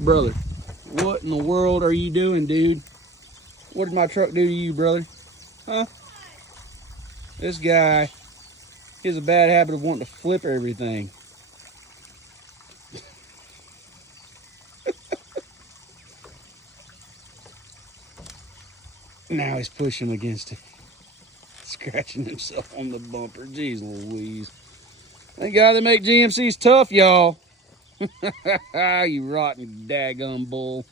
Brother, what in the world are you doing, dude? What did my truck do to you, brother? Huh? This guy, he has a bad habit of wanting to flip everything. Now he's pushing against it. Scratching himself on the bumper. Jeez Louise. Thank God they make GMCs tough, y'all. You rotten daggum bull.